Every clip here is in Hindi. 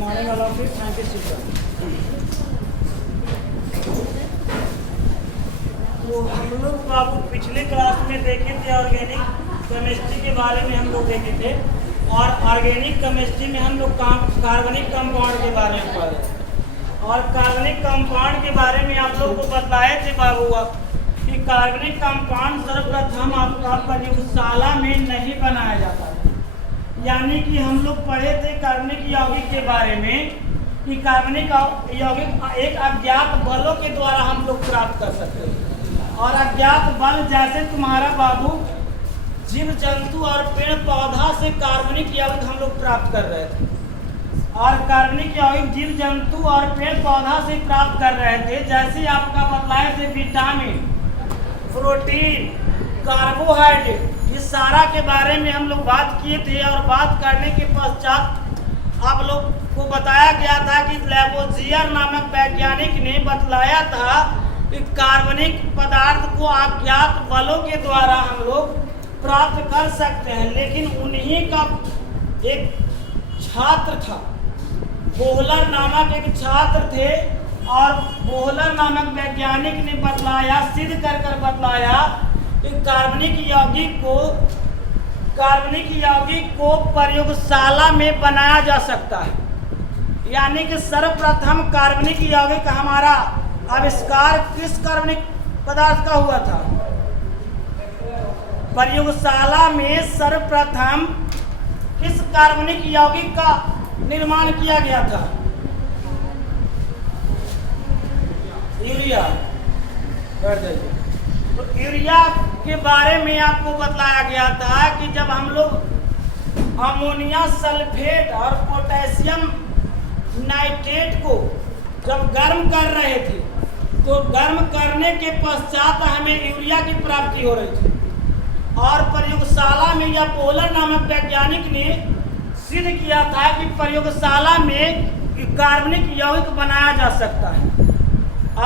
Morning all of you, thank you teacher. तो हम लोग बाबू पिछले क्लास में देखे थे ऑर्गेनिक केमिस्ट्री के बारे में हम लोग देखे थे, और ऑर्गेनिक केमिस्ट्री में हम लोग कार्बनिक कंपाउंड के बारे में पढ़े, और कार्बनिक कंपाउंड के बारे में आप लोग को बताए थे बाबू कि कार्बनिक कंपाउंड सर्वप्रथम आपका प्रयोगशाला में नहीं बनाया जाता है। यानी कि हम लोग पढ़े थे कार्बनिक यौगिक के बारे में कि कार्बनिक यौगिक एक अज्ञात बलों के द्वारा हम लोग प्राप्त कर सकते हैं, और अज्ञात बल जैसे तुम्हारा बाबू जीव जंतु और पेड़ पौधा से कार्बनिक यौगिक हम लोग प्राप्त कर रहे थे, और कार्बनिक यौगिक जीव जंतु और पेड़ पौधा से प्राप्त कर रहे थे। जैसे आपका बतलाए थे विटामिन, प्रोटीन, कार्बोहाइड्रेट, इस सारा के बारे में हम लोग बात किए थे, और बात करने के पश्चात आप लोग को बताया गया था कि लैवोजियर नामक वैज्ञानिक ने बतलाया था कि कार्बनिक पदार्थ को अज्ञात बलों के द्वारा हम लोग प्राप्त कर सकते हैं। लेकिन उन्हीं का एक छात्र था, बोहलर नामक एक छात्र थे, और बोहलर नामक वैज्ञानिक ने बतलाया, सिद्ध कर बतलाया कि कार्बनिक यौगिक को प्रयोगशाला में बनाया जा सकता है। यानी कि सर्वप्रथम कार्बनिक यौगिक हमारा आविष्कार किस कार्बनिक पदार्थ का हुआ था? प्रयोगशाला में सर्वप्रथम किस कार्बनिक यौगिक का निर्माण किया गया था? यूरिया। तो यूरिया के बारे में आपको बताया गया था कि जब हम लोग अमोनिया सल्फेट और पोटेशियम नाइट्रेट को जब गर्म कर रहे थे, तो गर्म करने के पश्चात हमें यूरिया की प्राप्ति हो रही थी, और प्रयोगशाला में या बोहलर नामक वैज्ञानिक ने सिद्ध किया था कि प्रयोगशाला में कार्बनिक यौगिक बनाया जा सकता है।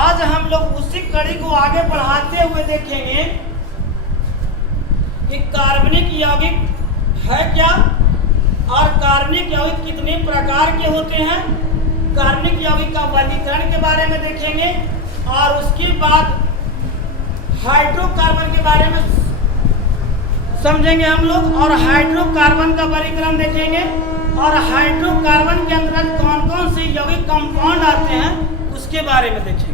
आज हम लोग उसी कड़ी को आगे बढ़ाते हुए देखेंगे कि कार्बनिक यौगिक है क्या, और कार्बनिक यौगिक कितने प्रकार के होते हैं। कार्बनिक यौगिक का वर्गीकरण के बारे में देखेंगे, और उसके बाद हाइड्रोकार्बन के बारे में समझेंगे हम लोग, और हाइड्रोकार्बन का वर्गीकरण देखेंगे, और हाइड्रोकार्बन के अंतर्गत कौन कौन से यौगिक कंपाउंड आते हैं उसके बारे में देखेंगे।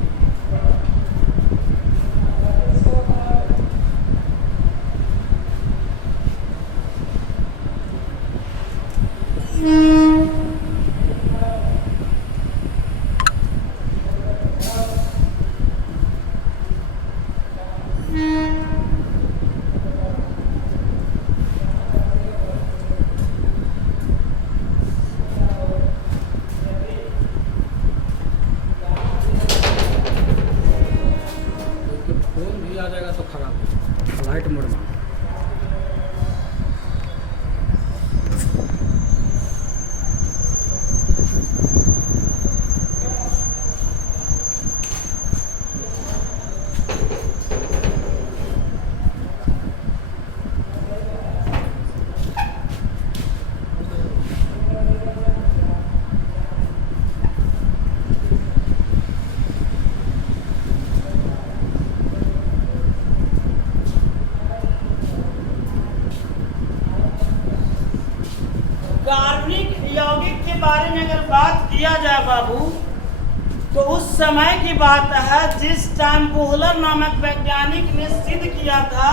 कार्बनिक यौगिक के बारे में अगर बात किया जाए बाबू, तो उस समय की बात है जिस टाइम बोहलर नामक वैज्ञानिक ने सिद्ध किया था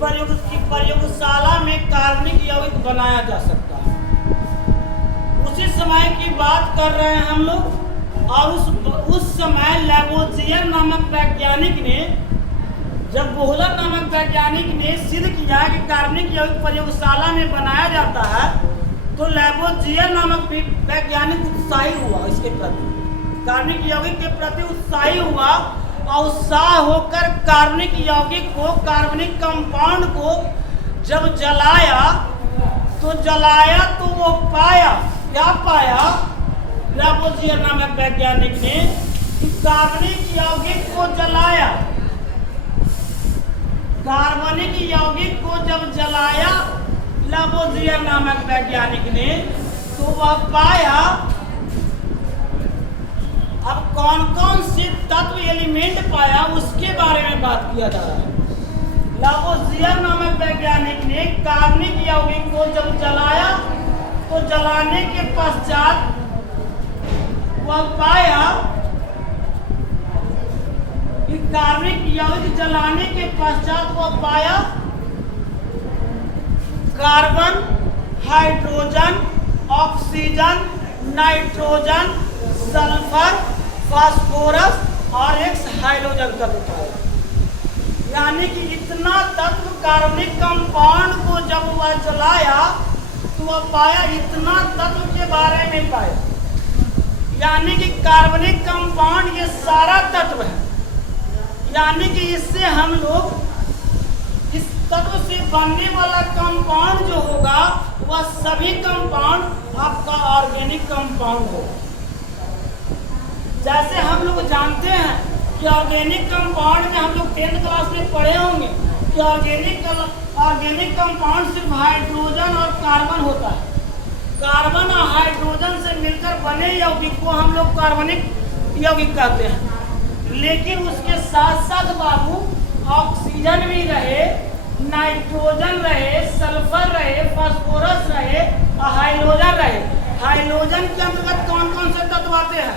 प्रयोगशाला में कार्बनिक यौगिक बनाया जा सकता है। उसी समय की बात कर रहे हैं हम लोग, और उस समय लैवोजियर नामक वैज्ञानिक ने, जब बोहलर नामक वैज्ञानिक ने सिद्ध किया कि कार्बनिक यौगिक प्रयोगशाला में बनाया जाता है, तो लैवोजियर नामक वैज्ञानिक उत्साही हुआ, इसके प्रति कार्बनिक यौगिक के प्रति उत्साही हुआ, और उत्साह होकर कार्बनिक यौगिक को, कार्बनिक कंपाउंड को जब जलाया तो वो पाया, क्या पाया लैवोजियर नामक वैज्ञानिक ने, कि कार्बनिक यौगिक को जलाया, कार्बनिक यौगिक को जब जलाया लैवोजियर नामक वैज्ञानिक ने, तो वह पाया कौन कौन से तत्व एलिमेंट पाया उसके बारे में बात किया जा रहा है। लावोसियर नामक वैज्ञानिक ने कार्बनिक यौगिक को जब जलाया तो जलाने के पश्चात वह पाया कि कार्बनिक यौगिक जलाने के पश्चात वह पाया carbon, hydrogen, oxygen, nitrogen, sulphur, phosphorus और एक हाइड्रोजन तत्व पाया। यानी कि इतना तत्व कार्बनिक कंपाउंड को जब वह जलाया तो वह पाया, इतना तत्व के बारे में पाया। यानी कि कार्बनिक कंपाउंड ये सारा तत्व है। यानी कि इससे हम लोग इस तत्व से बनने वाला कंपाउंड जो होगा वह सभी कंपाउंड आपका ऑर्गेनिक कंपाउंड होगा। जैसे हम लोग जानते हैं कि ऑर्गेनिक कंपाउंड में हम लोग 10th क्लास में पढ़े होंगे कि ऑर्गेनिक कंपाउंड सिर्फ हाइड्रोजन और कार्बन होता है। कार्बन और हाइड्रोजन से मिलकर बने यौगिक को हम लोग कार्बनिक यौगिक कहते हैं। लेकिन उसके साथ साथ बाबू ऑक्सीजन भी रहे, नाइट्रोजन रहे, सल्फर रहे, फास्फोरस रहे और हाइड्रोजन रहे। हाइड्रोजन के अंतर्गत कौन कौन से तत्व आते हैं?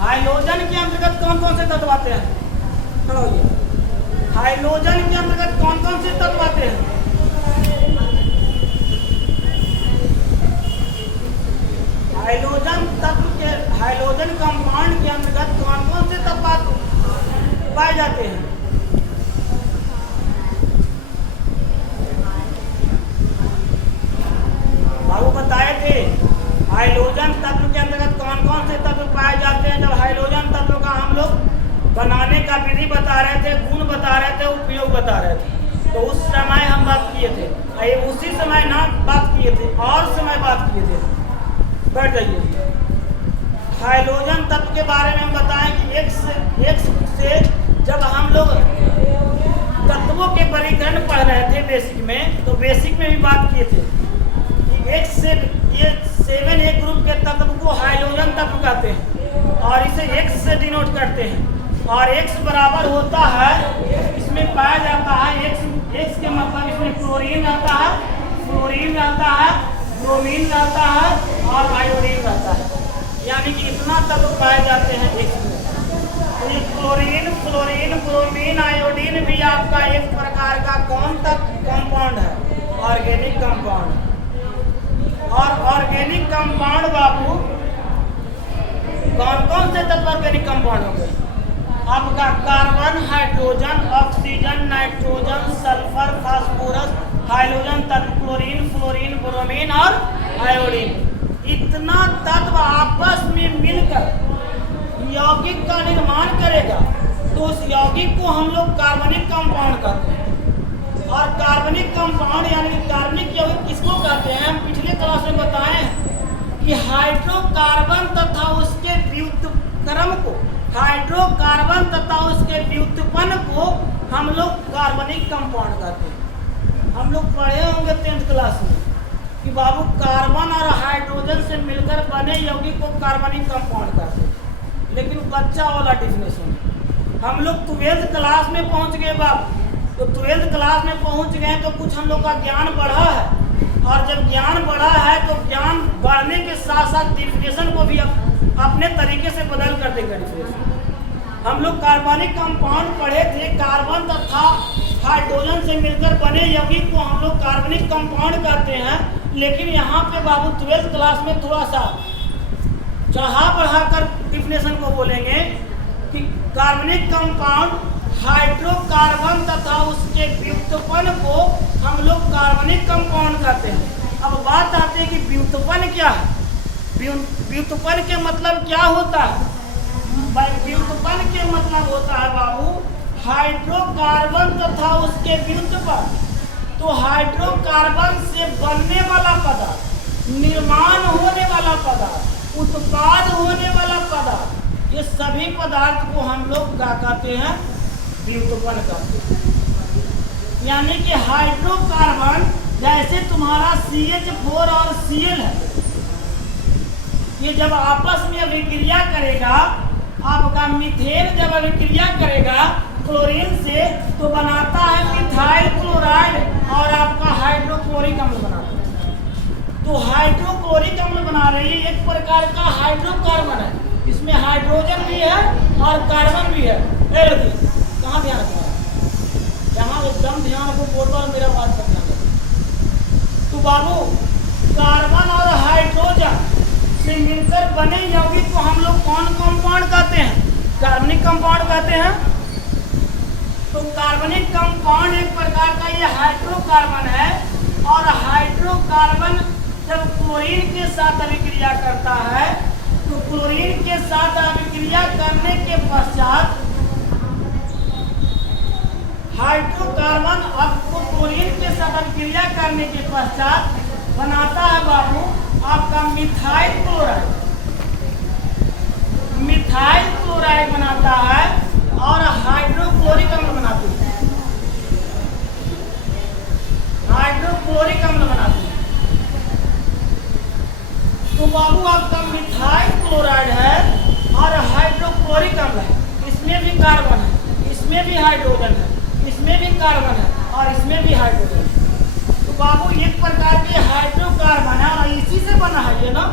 हाइड्रोजन के अंतर्गत कौन कौन से तत्व आते हैं? हाइड्रोजन के अंतर्गत कौन कौन से तत्व आते हैं? हाइड्रोजन तत्व के, हाइड्रोजन कंपाउंड के अंतर्गत कौन कौन से तत्व पाए जाते हैं? बाबू बताए थे हाइड्रोजन तत्व के अंतर्गत कौन कौन से तत्व पाए जाते हैं। जब हाइड्रोजन तत्व का हम लोग बनाने का विधि बता रहे थे, गुण बता रहे थे, उपयोग बता रहे थे, तो उस समय हम बात किए थे। उसी समय ना बात किए थे और समय बात किए थे। बैठ जाइए। हाइड्रोजन तत्व के बारे में हम बताएं कि एक से जब हम लोग तत्वों के वर्गीकरण पढ़ रहे थे बेसिक में, तो बेसिक में भी बात किए थे कि एक से ये 7A ग्रुप के तत्व को हाइड्रोजन तत्व कहते हैं और इसे X से डिनोट करते हैं। और X बराबर होता है, इसमें पाया जाता है X के मतलब इसमें क्लोरीन रहता है, फ्लोरीन रहता है, ब्रोमीन रहता है और आयोडीन रहता है। यानी कि इतना तत्व पाए जाते हैं X में। तो ये क्लोरीन, फ्लोरीन, ब्रोमीन, आयोडीन भी आपका एक प्रकार का कौन तत्व कंपाउंड है? Organic compound. और ऑर्गेनिक कंपाउंड बाबू कौन कौन से तत्व ऑर्गेनिक कंपाउंड हो गए? आपका carbon, hydrogen, oxygen, nitrogen, sulphur, phosphorus, hydrogen तत्व, क्लोरीन, फ्लोरीन, ब्रोमीन और आयोडीन। इतना तत्व आपस में मिलकर यौगिक का निर्माण करेगा तो उस यौगिक को हम लोग कार्बनिक कंपाउंड कहते हैं। और कार्बनिक कंपाउंड यानी कि कार्बनिक यौगिक किसको कहते हैं? हम पिछले क्लास में बताए कि हाइड्रोकार्बन तथा उसके व्युत्क्रम को, हाइड्रोकार्बन तथा उसके व्युत्पन्न को हम लोग कार्बनिक कंपाउंड कहते हैं। हम लोग पढ़े होंगे 10th क्लास में कि बाबू कार्बन और हाइड्रोजन से मिलकर बने यौगिक को कार्बनिक कंपाउंड कहते हैं। लेकिन बच्चा वाला डेफिनेशन, हम लोग 12th क्लास में पहुंच गए बाबू। तो 12th क्लास में पहुंच गए तो कुछ हम लोग का ज्ञान बढ़ा है, और जब ज्ञान बढ़ा है तो ज्ञान बढ़ने के साथ साथ डिफिनेशन को भी अपने तरीके से बदल कर देगा डिफिनेशन। हम लोग कार्बनिक कंपाउंड पढ़े थे, कार्बन तथा हाइड्रोजन से मिलकर बने यौगिक को हम लोग कार्बनिक कंपाउंड कहते हैं। लेकिन यहाँ पे बाबू 12th क्लास में थोड़ा सा चढ़ा बढ़ाकर डिफिनेशन को बोलेंगे कि कार्बनिक कंपाउंड हाइड्रोकार्बन तथा उसके व्युत्पन्न को हम लोग कार्बनिक कंपाउंड कहते हैं। अब बात आती है कि व्युत्पन्न क्या है? व्युत्पन्न के मतलब क्या होता है? व्युत्पन्न के मतलब होता है बाबू हाइड्रोकार्बन तथा उसके व्युत्पन्न। तो हाइड्रोकार्बन से बनने वाला पदार्थ, निर्माण होने वाला पदार्थ, उत्पाद होने वाला पदार्थ, ये सभी पदार्थ को हम लोग क्या कहते हैं? व्युत्पन्न कहते हैं। यानी कि हाइड्रोकार्बन जैसे तुम्हारा CH4 और Cl है, ये जब आपस में अभिक्रिया करेगा, आपका मीथेन जब अभिक्रिया करेगा क्लोरीन से तो बनाता है मिथाइल क्लोराइड और आपका हाइड्रोक्लोरिक अम्ल बनाता है। तो हाइड्रोक्लोरिक अम्ल बना रही है, एक प्रकार का हाइड्रोकार्बन है, इसमें हाइड्रोजन भी है और कार्बन भी है। कहाँ ध्यान रखना, यहाँ एकदम ध्यान को बोल रहा मेरा बात पर ध्यान रखना। तो बाबू कार्बन और हाइड्रोजन से मिलकर बने यौगिक को हम लोग कौन कंपाउंड कहते हैं? कार्बनिक कंपाउंड कहते हैं। तो कार्बनिक कंपाउंड एक प्रकार का ये हाइड्रोकार्बन है और हाइड्रोकार्बन जब क्लोरीन के साथ अभिक्रिया करता है तो क्लोरीन के साथ अभिक्रिया करने के पश्चात हाइड्रोकार्बन आपको क्लोरीन के साथ अभिक्रिया करने के पश्चात बनाता है बाबू आपका मिथाइल क्लोराइड। मिथाइल क्लोराइड बनाता है और हाइड्रोक्लोरिक अम्ल बनाती है। हाइड्रोक्लोरिक अम्ल बनाती है। तो बाबू आपका मिथाइल क्लोराइड है और हाइड्रोक्लोरिक अम्ल है, इसमें भी कार्बन है, इसमें भी हाइड्रोजन है, इसमें भी कार्बन है और इसमें भी हाइड्रोजन है। तो बाबू एक प्रकार के हाइड्रोकार्बन है और इसी से बना है ये ना।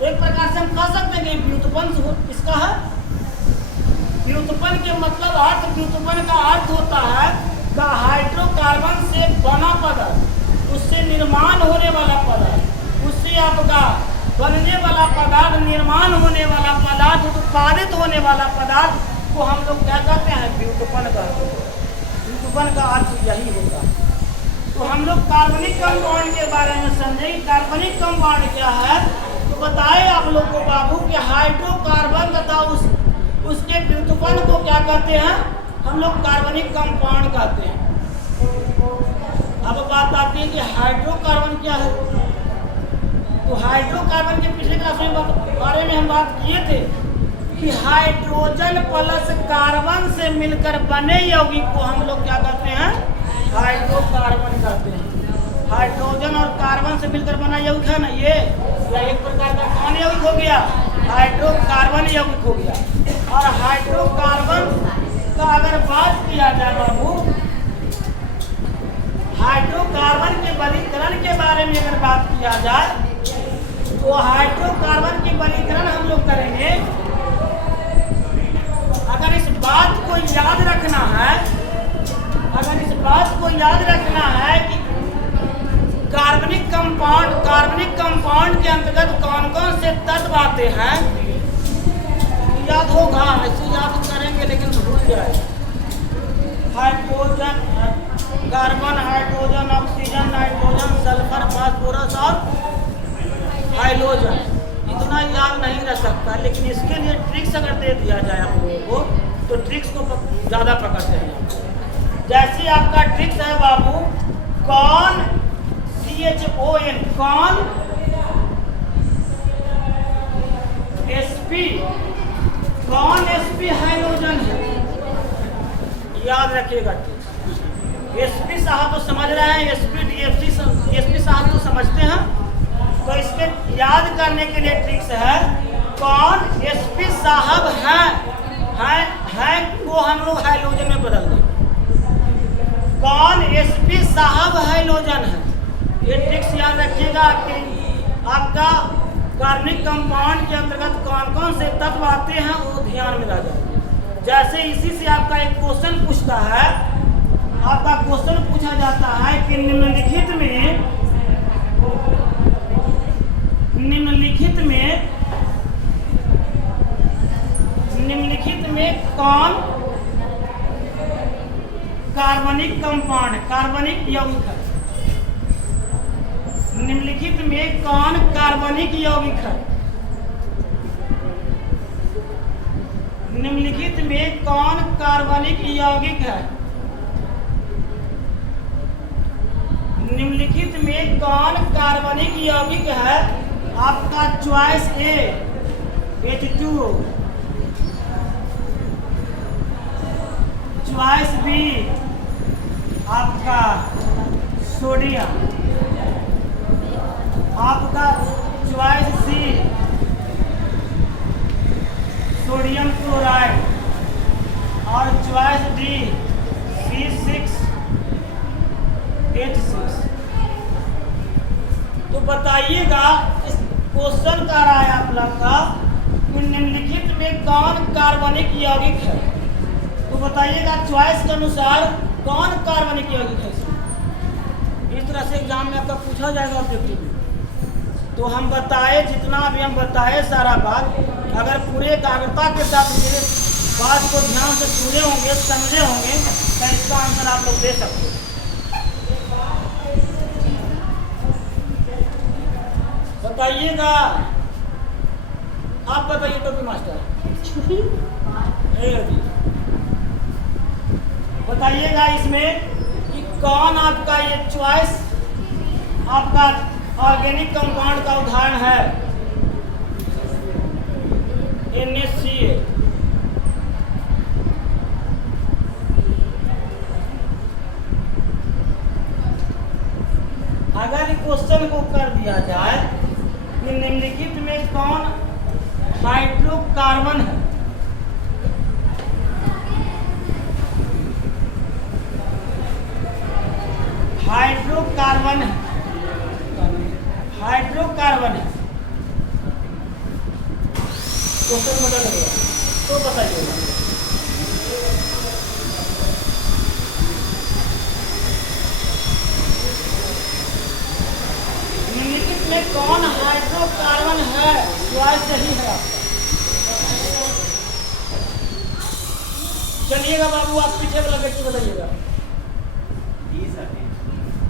एक प्रकार से हम कह सकते हैं कि व्युत्पन्न इसका है। व्युत्पन्न के मतलब अर्थ, व्युत्पन्न का अर्थ होता है का हाइड्रोकार्बन से बना पदार्थ, उससे निर्माण होने वाला पदार्थ, उससे आपका बनने वाला पदार्थ, निर्माण होने वाला पदार्थ, उत्पादित होने वाला पदार्थ को हम लोग क्या कहते हैं? व्युत्पन्न कहते हैं। व्युत्पन्न का अर्थ यही होता है। तो हम लोग कार्बनिक कंपाउंड के बारे में समझे। कार्बनिक कंपाउंड क्या है तो बताए आप लोग को बाबू कि हाइड्रोकार्बन तथा उसके व्युत्पन्न को क्या कहते हैं? हम लोग कार्बनिक कंपाउंड कहते हैं। अब बात आती है कि हाइड्रोकार्बन क्या है। तो हाइड्रोकार्बन के पिछले क्लास में बारे में हम बात किए थे कि हाइड्रोजन प्लस कार्बन से मिलकर बने यौगिक को हम लोग क्या कहते हैं? हाइड्रोकार्बन कहते हैं। हाइड्रोजन और कार्बन से मिलकर बना यौगिक है ना ये, या एक प्रकार का कौन यौगिक हो गया? हाइड्रोकार्बन यौगिक हो गया। और हाइड्रोकार्बन का अगर बात किया जाए बाबू, हाइड्रोकार्बन के बनीकरण के बारे में अगर बात किया जाए तो हाइड्रोकार्बन की बनीकरण हम लोग करेंगे। अगर इस बात को याद रखना है, अगर इस बात को याद रखना है कि कार्बनिक कंपाउंड के अंतर्गत कौन कौन से तत्व आते हैं, याद होगा, ऐसे याद करेंगे लेकिन भूल जाए। Hydrogen, carbon, hydrogen, oxygen, nitrogen, sulphur, phosphorus और हाइड्रोजन। इतना याद नहीं रह सकता, लेकिन इसके लिए ट्रिक्स अगर दे दिया जाए आप लोगों को तो ट्रिक्स को ज़्यादा पकड़ते हैं। जैसे आपका ट्रिक्स है बाबू कौन, CHON, कौन, SP, कौन SP हाइड्रोजन है, याद रखिएगा। SP साहब तो समझ रहे हैं, SP साहब तो समझते हैं। तो इसके याद करने के लिए ट्रिक्स है कौन SP साहब है को हम लोग हाइड्रोजन में बदल दें। कौन SP साहब हाइड्रोजन है, ये ट्रिक्स याद रखिएगा कि आपका कार्बनिक कंपाउंड के अंतर्गत कौन कौन से तत्व आते हैं वो ध्यान में रह जाए। जैसे इसी से आपका एक क्वेश्चन पूछता है, आपका क्वेश्चन पूछा जाता है कि निम्नलिखित में कौन कार्बनिक कंपाउंड, कार्बनिक यौगिक है? निम्नलिखित में कौन कार्बनिक यौगिक है? निम्नलिखित में कौन कार्बनिक यौगिक है? निम्नलिखित में कौन कार्बनिक यौगिक है? आपका choice A H2, choice B आपका सोडियम, आपका चॉइस C बताइएगा, इस क्वेश्चन का रहा है आप लोग का कि निम्नलिखित में कौन कार्बनिक यौगिक है। तो बताइएगा चॉइस के अनुसार कौन कार्बनिक यौगिक है। इस तरह से एग्जाम में आपका पूछा जाएगा ऑब्जेक्टिव में। तो हम बताए, जितना भी हम बताए सारा बात, अगर पूरे एकाग्रता के साथ मेरे बात को ध्यान से सुने होंगे, समझे होंगे, तो इसका आंसर आप लोग दे सकते हो। बताइएगा, आप बताइए टोपी मास्टर। बताइएगा इसमें कि कौन आपका ये चॉइस आपका ऑर्गेनिक कंपाउंड का उदाहरण है। NaCl। अगर क्वेश्चन को कर दिया जाए कि निम्नलिखित में कौन हाइड्रोकार्बन है, हाइड्रोकार्बन है, हाइड्रोकार्बन है, क्वेश्चन बदल गया तो बताइएगा। निम्नलिखित में कौन हाइड्रोकार्बन है, चॉइस सही है आपका। चलिएगा बाबू, आप पीछे वाला व्यक्ति बताइएगा।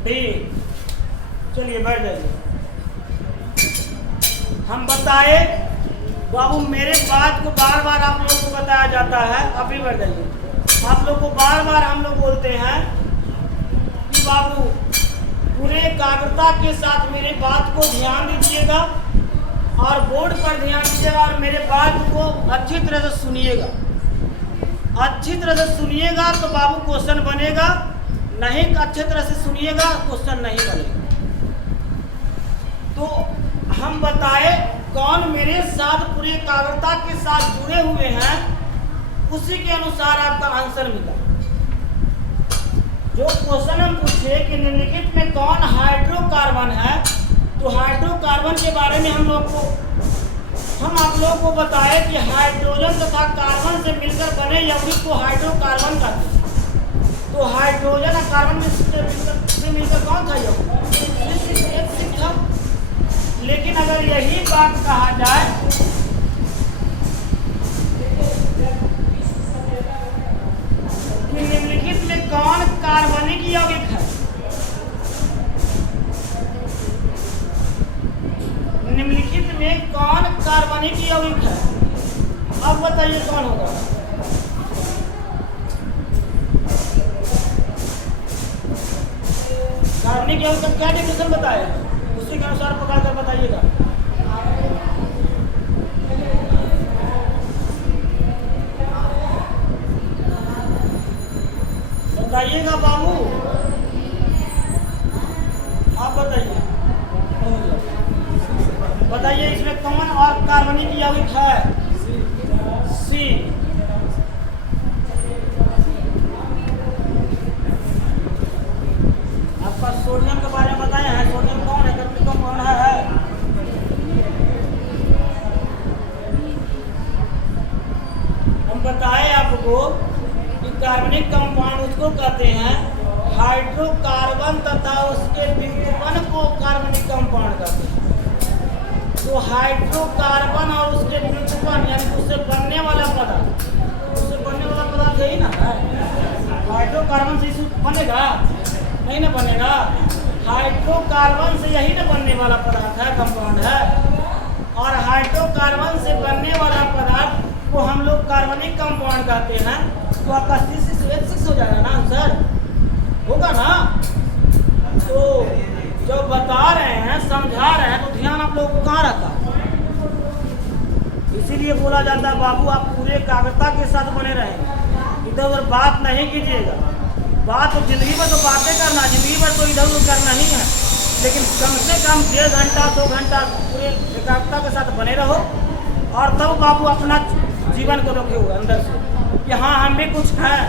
डी। चलिए बैठ जाइए। हम बताए बाबू, मेरे बात को बार बार आप लोगों को बताया जाता है। अभी बैठ जाइए। आप लोग को बार बार हम लोग बोलते हैं कि बाबू पूरे एकाग्रता के साथ मेरे बात को ध्यान दीजिएगा और बोर्ड पर ध्यान दीजिएगा और मेरे बात को अच्छी तरह से सुनिएगा। अच्छी तरह से सुनिएगा तो बाबू क्वेश्चन बनेगा, नहीं अच्छी तरह से सुनिएगा क्वेश्चन नहीं बनेगा। तो हम बताए कौन मेरे साथ पूरी एकाग्रता के साथ जुड़े हुए हैं, उसी के अनुसार आपका आंसर मिला। जो क्वेश्चन हम पूछे कि निम्नलिखित में कौन हाइड्रोकार्बन है, तो हाइड्रोकार्बन के बारे में हम आप लोगों को बताए कि हाइड्रोजन तथा कार्बन से मिलकर बने यौगिक को हाइड्रोकार्बन कहते हैं। तो हाइड्रोजन और कार्बन से मिलकर कौन था यौगिक था। लेकिन अगर यही बात कहा जाए कि निम्नलिखित में कौन कार्बनिक यौगिक है, निम्नलिखित में कौन कार्बनिक यौगिक है, अब बताइए कौन होगा। कार्बनिक यौगिक का क्या डेफिनेशन बताया, उसी के अनुसार पकड़ कर बताइएगा। बताइएगा बाबू, आप बताइए। बताइए इसमें कौन और कार्बनिक यौगिक है। सी। आपका सोडियम के बारे में बताया है, सोडियम कौन है, कार्बनिक कंपाउंड है। हम बताए आपको कि कार्बनिक कंपाउंड उसको कहते हैं हाइड्रोकार्बन तथा उसके व्युत्पन्न को कार्बनिक कंपाउंड कहते हैं। तो हाइड्रोकार्बन और उसके व्युत्पन्न यानी उससे बनने वाला पदार्थ, उससे बनने वाला पदार्थ यही ना है। हाइड्रोकार्बन से इसे बनेगा नहीं ना बनेगा। हाइड्रोकार्बन से यही ना बनने वाला पदार्थ है, कंपाउंड है। और हाइड्रोकार्बन से बनने वाला पदार्थ को हम लोग कार्बनिक कंपाउंड कहते हैं। तो आपका C6H6 हो जाएगा ना आंसर, होगा ना। तो जो बता रहे हैं, समझा रहे हैं, तो ध्यान आप लोगों को कहाँ रहता। इसीलिए बोला जाता है बाबू आप पूरे एकाग्रता के साथ बने रहें, इधर उधर बात नहीं कीजिएगा। बात तो जिंदगी भर तो बातें करना, जिंदगी भर तो इधर उधर करना ही है, लेकिन कम से कम 1.5 घंटा 2 घंटा पूरे एकाग्रता के साथ बने रहो। और तब बाबू अपना जीवन को रखे हुए अंदर से कि हाँ हम भी कुछ हैं।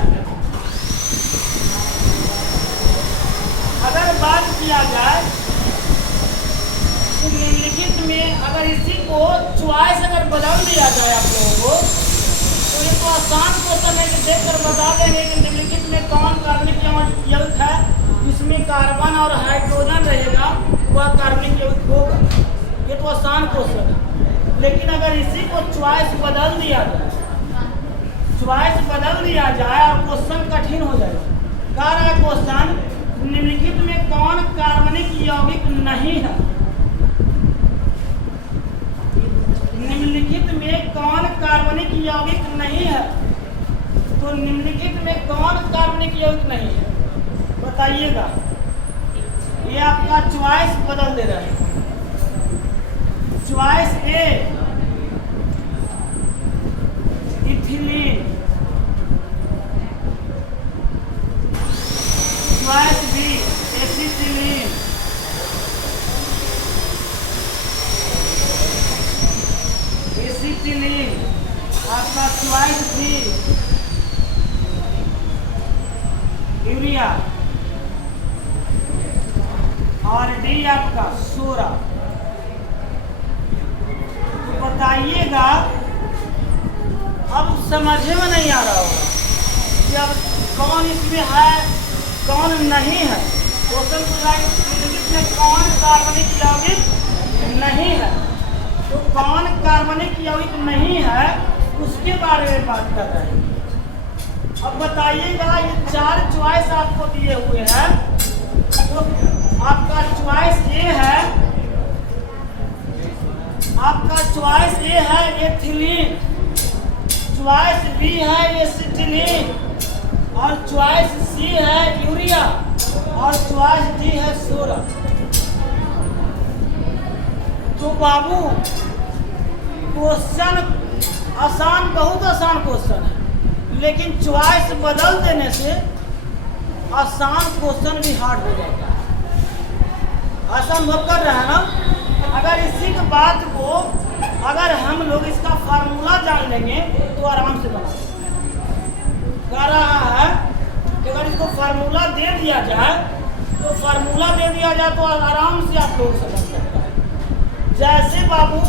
अगर बात किया जाए निम्नलिखित में अगर इसी को चॉइस अगर बदल दिया जाए आप लोगों को, तो ये तो आसान क्वेश्चन है कि देख कर बता देंगे कि निम्नलिखित में कौन कार्बनिक यौगिक है जिसमें कार्बन और हाइड्रोजन रहेगा, वह कार्बनिक यौगिक होगा। ये तो आसान क्वेश्चन है। लेकिन अगर इसी को चॉइस बदल दिया जाए, चॉइस बदल दिया जाए और क्वेश्चन कठिन हो जाएगा। कह रहा है क्वेश्चन, निम्नलिखित में कौन कार्बनिक यौगिक नहीं है? निम्नलिखित में कौन कार्बनिक यौगिक नहीं है? तो निम्नलिखित में कौन कार्बनिक यौगिक नहीं है बताइएगा। ये आपका चॉइस बदल दे रहा है। Choice A ethylene, choice B acetylene, acetylene, आपका चॉइस सी यूरिया और डी आपका सोरा। तो बताइएगा, अब समझ में नहीं आ रहा होगा कि अब कौन इसमें है कौन नहीं है। क्वेश्चन निम्नलिखित में कौन कार्बनिक यौगिक नहीं है, तो कौन कार्बनिक यौगिक नहीं है उसके बारे में बात कर रहे हैं। अब बताइएगा, ये 4 चॉइस आपको दिए हुए हैं। तो आपका चॉइस ए है, आपका चॉइस ए है एथिलीन, चॉइस बी है एसिटिलीन, और चॉइस सी है यूरिया, और चॉइस डी है सोरा। तो बाबू क्वेश्चन आसान, बहुत आसान क्वेश्चन है, लेकिन चॉइस बदल देने से आसान क्वेश्चन भी हार्ड हो जाता है। आसान वो कर रहा है ना। अगर इसी के बात को अगर हम लोग इसका फार्मूला जान लेंगे तो आराम से बना सकते। कह रहा है कि अगर इसको फार्मूला दे दिया जाए, तो फार्मूला दे दिया जाए तो आराम से आप लोग समझ सकते हैं। जैसे बाबू